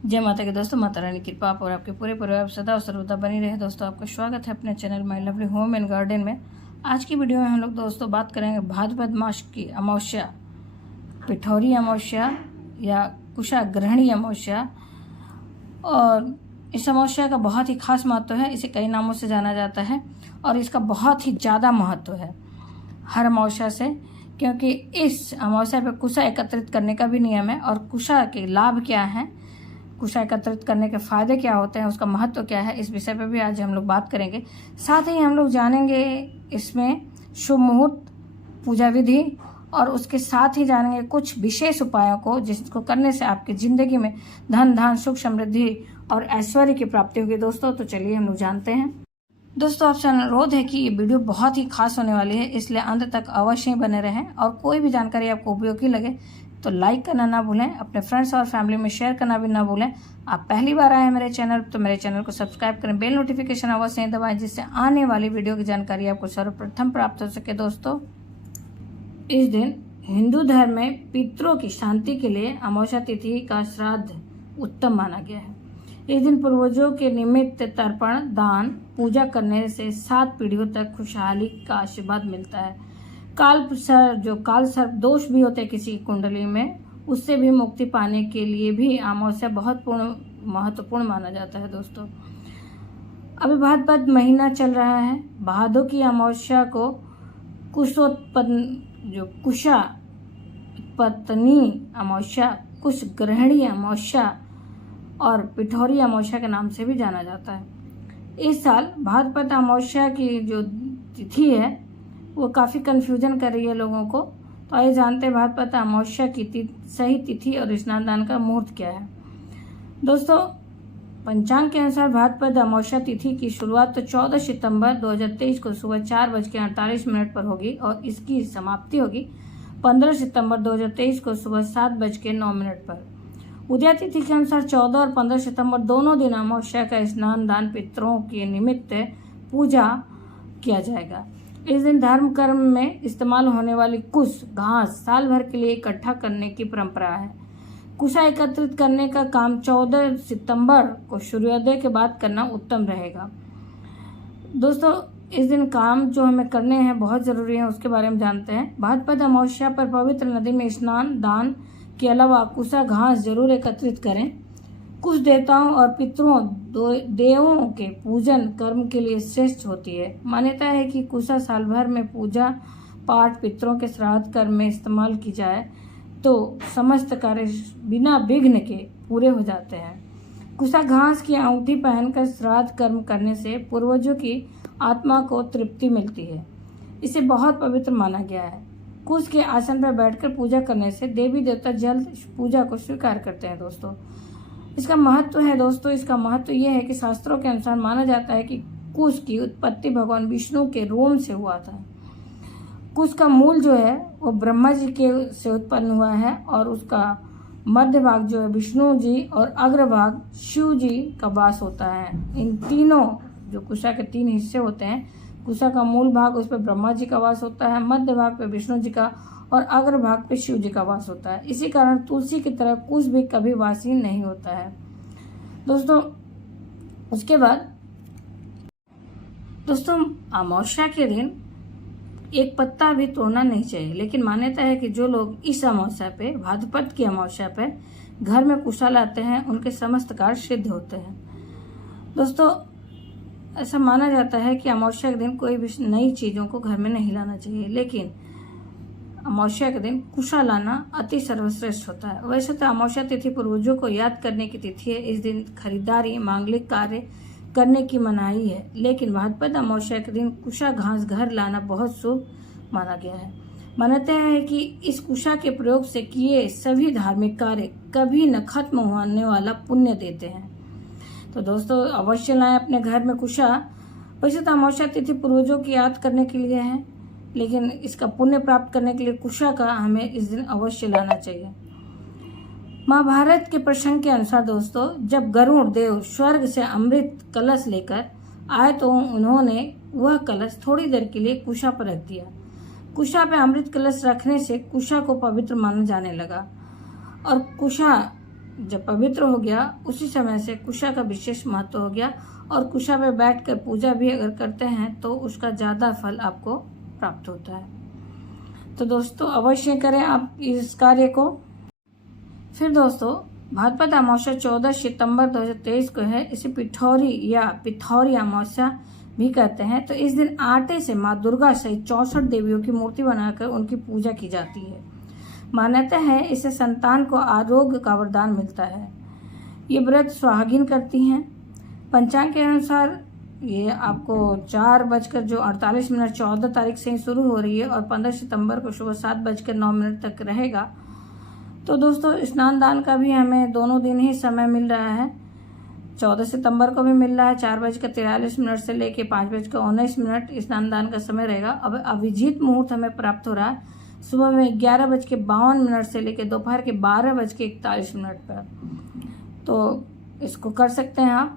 जय माता के दोस्तों, माता रानी की कृपा आप और आपके पूरे परिवार सदा और सर्वदा बनी रहे। दोस्तों, आपका स्वागत है अपने channel my lovely home and garden में। आज की वीडियो में हम लोग दोस्तों बात करेंगे भाद्रपद मास की अमावस्या, पिठौरी अमावस्या या कुशा ग्रहणी अमावस्या। और इस अमावस्या का बहुत ही खास महत्व है। इसे कई नामों से जाना जाता है और इसका बहुत ही ज़्यादा महत्व है हर अमावस्या से, क्योंकि इस अमावस्या पर कुशा एकत्रित करने का भी नियम है। और कुशा के लाभ क्या हैं, कुशा एकत्रित करने के फायदे क्या होते हैं, उसका महत्व क्या है, इस विषय पर भी आज हम लोग बात करेंगे। साथ ही हम लोग जानेंगे इसमें शुभ मुहूर्त, पूजा विधि और उसके साथ ही जानेंगे कुछ विशेष उपायों को जिसको करने से आपकी ज़िंदगी में धन धान सुख समृद्धि और ऐश्वर्य की प्राप्ति होगी। दोस्तों तो चलिए हम लोग जानते हैं। दोस्तों, आपसे अनुरोध है कि ये वीडियो बहुत ही खास होने वाली है, इसलिए अंत तक अवश्य ही बने रहें। और कोई भी जानकारी आपको उपयोगी लगे तो लाइक करना ना भूलें, अपने फ्रेंड्स और फैमिली में शेयर करना भी ना भूलें। आप पहली बार आए हैं मेरे चैनल तो मेरे चैनल को सब्सक्राइब करें, बेल नोटिफिकेशन अवश्य ही दबाएं, जिससे आने वाली वीडियो की जानकारी आपको सर्वप्रथम प्राप्त हो सके। दोस्तों, इस दिन हिंदू धर्म में पितरों की शांति के लिए अमावस्या तिथि का श्राद्ध उत्तम माना गया है। इस दिन पूर्वजों के निमित्त तर्पण, दान, पूजा करने से 7 पीढ़ियों तक खुशहाली का आशीर्वाद मिलता है। काल सर्प दोष भी होते हैं किसी की कुंडली में, उससे भी मुक्ति पाने के लिए भी अमावस्या बहुत महत्वपूर्ण माना जाता है। दोस्तों, अभी भाद्रपद महीना चल रहा है। भादों की अमावस्या को कुशा पत्नी अमावस्या, कुश ग्रहणी अमावस्या और पिठौरी अमावस्या के नाम से भी जाना जाता है। इस साल भाद्रपद अमावस्या की जो तिथि है वो काफ़ी कन्फ्यूजन कर रही है लोगों को। तो आइए जानते हैं भाद्रपद अमावस्या की सही तिथि और स्नान दान का मुहूर्त क्या है। दोस्तों, पंचांग के अनुसार भाद्रपद अमावस्या तिथि की शुरुआत तो 14 सितंबर 2023 को सुबह 4:48 पर होगी और इसकी समाप्ति होगी 15 सितंबर 2023 को सुबह 7:09 पर। उदया तिथि के अनुसार 14 और 15 सितंबर दोनों दिन अमावस्या का स्नान दान पितरों के निमित्त पूजा किया जाएगा। इस दिन धर्म कर्म में इस्तेमाल होने वाली कुश घास साल भर के लिए इकट्ठा करने की परंपरा है। कुशा एकत्रित करने का काम 14 सितंबर को सूर्योदय के बाद करना उत्तम रहेगा। दोस्तों, इस दिन काम जो हमें करने हैं बहुत ज़रूरी है, उसके बारे में जानते हैं। भाद्रपद अमावस्या पर पवित्र नदी में स्नान दान के अलावा कुशा घास जरूर एकत्रित करें। कुछ देवताओं और पितरों देवों के पूजन कर्म के लिए श्रेष्ठ होती है। मान्यता है कि कुशा साल भर में पूजा पाठ पितरों के श्राद्ध कर्म में इस्तेमाल की जाए तो समस्त कार्य बिना विघ्न के पूरे हो जाते हैं। कुशा घास की अंगूठी पहनकर श्राद्ध कर्म करने से पूर्वजों की आत्मा को तृप्ति मिलती है। इसे बहुत पवित्र माना गया है। कुश के आसन पर बैठकर पूजा करने से देवी देवता जल्द पूजा को स्वीकार करते हैं। दोस्तों, इसका महत्व है इसका महत्व यह है कि शास्त्रों के अनुसार माना जाता है कि कुश की उत्पत्ति भगवान विष्णु के रोम से हुआ था। कुश का मूल जो है वो ब्रह्मा जी के से उत्पन्न हुआ है और उसका मध्य भाग जो है विष्णु जी और अग्रभाग शिव जी का वास होता है। इन तीनों जो कुशा के 3 हिस्से होते हैं, कुशा का मूल भाग उस पर ब्रह्मा जी का वास होता है, मध्य भाग पे विष्णु जी का और अग्र भाग पे शिव जी का वास होता है। इसी कारण तुलसी की तरह कुश भी कभी वासी नहीं होता है। दोस्तों, उसके बाद अमावस्या के दिन एक पत्ता भी तोड़ना नहीं चाहिए, लेकिन मान्यता है कि जो लोग इस अमावस्या पे, भाद्रपद की अमावस्या पे घर में कुशा लाते हैं उनके समस्त कार्य सिद्ध होते हैं। दोस्तों, ऐसा माना जाता है कि अमावस्या के दिन कोई भी नई चीज़ों को घर में नहीं लाना चाहिए, लेकिन अमावस्या के दिन कुशा लाना अति सर्वश्रेष्ठ होता है। वैसे तो अमावस्या तिथि पूर्वजों को याद करने की तिथि है। इस दिन खरीदारी, मांगलिक कार्य करने की मनाही है, लेकिन भाद्रपद अमावस्या के दिन कुशा घास घर लाना बहुत शुभ माना गया है। मानते हैं कि इस कुशा के प्रयोग से किए सभी धार्मिक कार्य कभी न खत्म होने वाला पुण्य देते हैं। तो दोस्तों, अवश्य लाएं अपने घर में कुशा। वैसे तो अमावस्या तिथि पूर्वजों की याद करने के लिए है, लेकिन इसका पुण्य प्राप्त करने के लिए कुशा का हमें इस दिन अवश्य लाना चाहिए। महाभारत के प्रसंग के अनुसार दोस्तों, जब गरुड़ देव स्वर्ग से अमृत कलश लेकर आए तो उन्होंने वह कलश थोड़ी देर के लिए कुशा पर रख दिया। कुशा पे अमृत कलश रखने से कुशा को पवित्र माना जाने लगा और कुशा जब पवित्र हो गया उसी समय से कुशा का विशेष महत्व हो गया, और कुशा पे बैठकर पूजा भी अगर करते हैं तो उसका ज़्यादा फल आपको प्राप्त होता है। तो दोस्तों अवश्य करें आप इस कार्य को। फिर दोस्तों भाद्रपद अमावस्या 14 सितंबर 2023 को है। इसे पिठौरी या पिथौरी अमावस्या भी कहते हैं। तो इस दिन आटे से माँ दुर्गा सहित 64 देवियों की मूर्ति बनाकर उनकी पूजा की जाती है। मान्यता है इससे संतान को आरोग्य का वरदान मिलता है। ये व्रत सुहागिन करती हैं। पंचांग के अनुसार ये आपको 4:48 14 तारीख से ही शुरू हो रही है और 15 सितंबर को सुबह 7:09 तक रहेगा। तो दोस्तों स्नान दान का भी हमें दोनों दिन ही समय मिल रहा है। 14 सितंबर को भी मिल रहा है 4:43 से लेके 5:19 स्नान दान का समय रहेगा। अब अभिजीत मुहूर्त हमें प्राप्त हो रहा है सुबह में 11:52 से लेके दोपहर के 12:41 पर। तो इसको कर सकते हैं आप।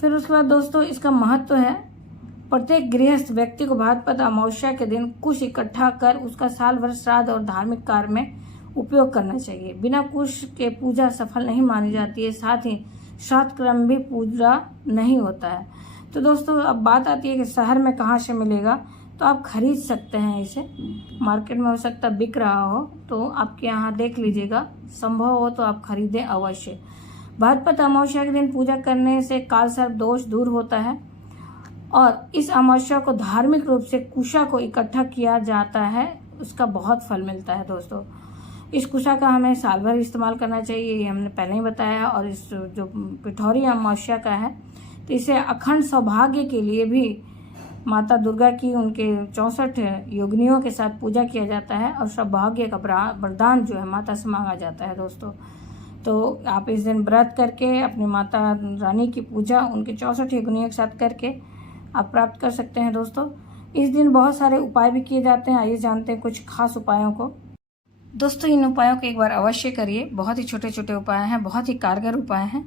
फिर उसके बाद दोस्तों इसका महत्व है, प्रत्येक गृहस्थ व्यक्ति को भाद्रपद अमावस्या के दिन कुश इकट्ठा कर उसका साल भर श्राद्ध और धार्मिक कार्य में उपयोग करना चाहिए। बिना कुश के पूजा सफल नहीं मानी जाती है, साथ ही श्राद्ध क्रम भी पूरा नहीं होता है। तो दोस्तों अब बात आती है कि शहर में कहाँ से मिलेगा। तो आप खरीद सकते हैं इसे, मार्केट में हो सकता बिक रहा हो तो आपके यहाँ देख लीजिएगा, संभव हो तो आप खरीदें अवश्य। भाद्रपद अमावस्या के दिन पूजा करने से काल सर्प दोष दूर होता है और इस अमावस्या को धार्मिक रूप से कुशा को इकट्ठा किया जाता है, उसका बहुत फल मिलता है दोस्तों। इस कुशा का हमें साल भर इस्तेमाल करना चाहिए, ये हमने पहले ही बताया। और इस जो पिठौरी अमावस्या का है तो इसे अखंड सौभाग्य के लिए भी माता दुर्गा की उनके 64 योगिनियों के साथ पूजा किया जाता है और सौभाग्य का वरदान जो है माता से मांगा जाता है दोस्तों। तो आप इस दिन व्रत करके अपनी माता रानी की पूजा उनके 64 योगिनियों के साथ करके आप प्राप्त कर सकते हैं दोस्तों। इस दिन बहुत सारे उपाय भी किए जाते हैं। आइए जानते हैं कुछ खास उपायों को। दोस्तों इन उपायों को एक बार अवश्य करिए। बहुत ही छोटे छोटे उपाय हैं, बहुत ही कारगर उपाय हैं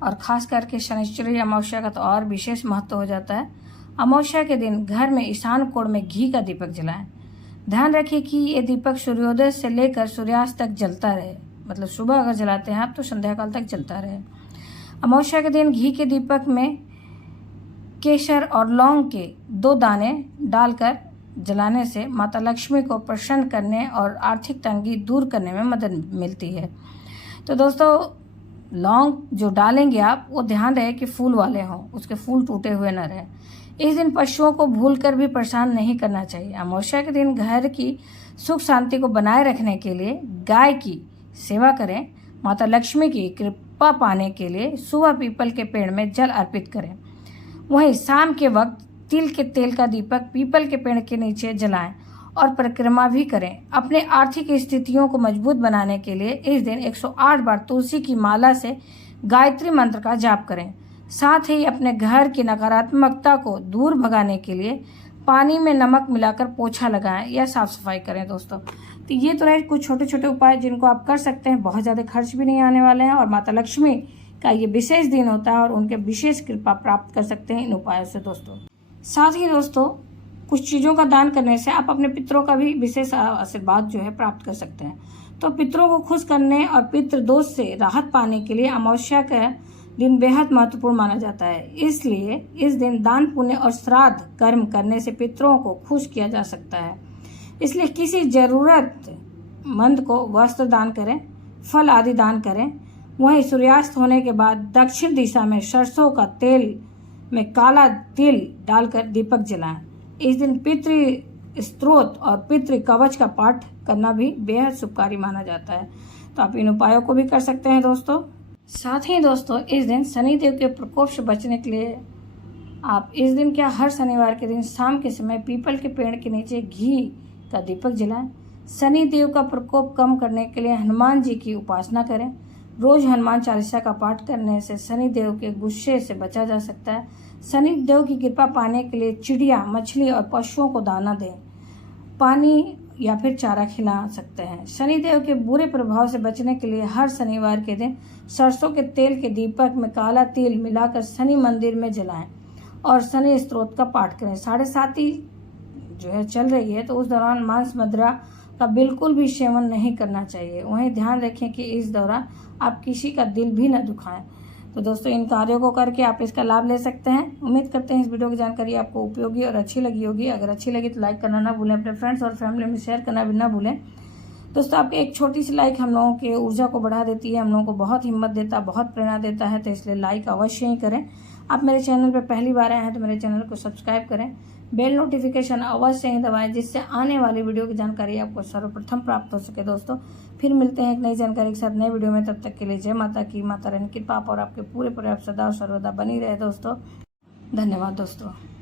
और खास करके शनिश्चरी अमावस्या का तो और विशेष महत्व हो जाता है। अमावस्या के दिन घर में ईशान कोण में घी का दीपक जलाएं। ध्यान रखिए कि ये दीपक सूर्योदय से लेकर सूर्यास्त तक जलता रहे, मतलब सुबह अगर जलाते हैं आप तो संध्याकाल तक जलता रहे। अमावस्या के दिन घी के दीपक में केसर और लौंग के 2 दाने डालकर जलाने से माता लक्ष्मी को प्रसन्न करने और आर्थिक तंगी दूर करने में मदद मिलती है। तो दोस्तों लौंग जो डालेंगे आप वो ध्यान रहे कि फूल वाले हों, उसके फूल टूटे हुए न रहें। इस दिन पशुओं को भूलकर भी परेशान नहीं करना चाहिए। अमावस्या के दिन घर की सुख शांति को बनाए रखने के लिए गाय की सेवा करें। माता लक्ष्मी की कृपा पाने के लिए सुबह पीपल के पेड़ में जल अर्पित करें। वहीं शाम के वक्त तिल के तेल का दीपक पीपल के पेड़ के नीचे जलाएं और परिक्रमा भी करें। अपने आर्थिक स्थितियों को मजबूत बनाने के लिए इस दिन 108 बार तुलसी की माला से गायत्री मंत्र का जाप करें। साथ ही अपने घर की नकारात्मकता को दूर भगाने के लिए पानी में नमक मिलाकर पोछा लगाएं या साफ सफाई करें दोस्तों। तो ये तो रहे कुछ छोटे छोटे उपाय जिनको आप कर सकते हैं। बहुत ज़्यादा खर्च भी नहीं आने वाले हैं और माता लक्ष्मी का ये विशेष दिन होता है और उनके विशेष कृपा प्राप्त कर सकते हैं इन उपायों से दोस्तों। साथ ही दोस्तों कुछ चीज़ों का दान करने से आप अपने पितरों का भी विशेष आशीर्वाद जो है प्राप्त कर सकते हैं। तो पितरों को खुश करने और पितृ दोष से राहत पाने के लिए अमावस्या का दिन बेहद महत्वपूर्ण माना जाता है। इसलिए इस दिन दान पुण्य और श्राद्ध कर्म करने से पितरों को खुश किया जा सकता है। इसलिए किसी जरूरतमंद को वस्त्र दान करें, फल आदि दान करें। वहीं सूर्यास्त होने के बाद दक्षिण दिशा में सरसों का तेल में काला तिल डालकर दीपक जलाएं। इस दिन पितृ स्तोत्र और पितृ कवच का पाठ करना भी बेहद शुभकारी माना जाता है। तो आप इन उपायों को भी कर सकते हैं दोस्तों। साथ ही दोस्तों इस दिन शनिदेव के प्रकोप से बचने के लिए आप इस दिन क्या हर शनिवार के दिन शाम के समय पीपल के पेड़ के नीचे घी का दीपक जलाएं। शनिदेव का प्रकोप कम करने के लिए हनुमान जी की उपासना करें। रोज हनुमान चालीसा का पाठ करने से शनिदेव के गुस्से से बचा जा सकता है। शनिदेव की कृपा पाने के लिए चिड़िया, मछली और पशुओं को दाना दें, पानी या फिर चारा खिला सकते हैं। शनिदेव के बुरे प्रभाव से बचने के लिए हर शनिवार के दिन सरसों के तेल के दीपक में काला तिल मिलाकर शनि मंदिर में जलाएं और शनि स्तोत्र का पाठ करें। 7:30 जो है चल रही है तो उस दौरान मांस, मदिरा का बिल्कुल भी सेवन नहीं करना चाहिए। वहीं ध्यान रखें कि इस दौरान आप किसी का दिल भी न दुखाएं। तो दोस्तों, इन कार्यों को करके आप इसका लाभ ले सकते हैं। उम्मीद करते हैं इस वीडियो की जानकारी आपको उपयोगी और अच्छी लगी होगी। अगर अच्छी लगी तो लाइक करना ना भूलें, अपने फ्रेंड्स और फैमिली में शेयर करना भी ना भूलें। दोस्तों, आपकी एक छोटी सी लाइक हम लोगों के ऊर्जा को बढ़ा देती है, हम लोगों को बहुत हिम्मत देता है, बहुत प्रेरणा देता है। तो इसलिए लाइक अवश्य ही करें। आप मेरे चैनल पर पहली बार आए हैं तो मेरे चैनल को सब्सक्राइब करें, बेल नोटिफिकेशन अवश्य ही दबाएं, जिससे आने वाली वीडियो की जानकारी आपको सर्वप्रथम प्राप्त हो सके। दोस्तों, फिर मिलते हैं एक नई जानकारी के साथ नए वीडियो में। तब तक के लिए जय माता की, माता रानी की कृपा और आपके पूरे परिवार सदा और सर्वदा बनी रहे। दोस्तों, धन्यवाद दोस्तों।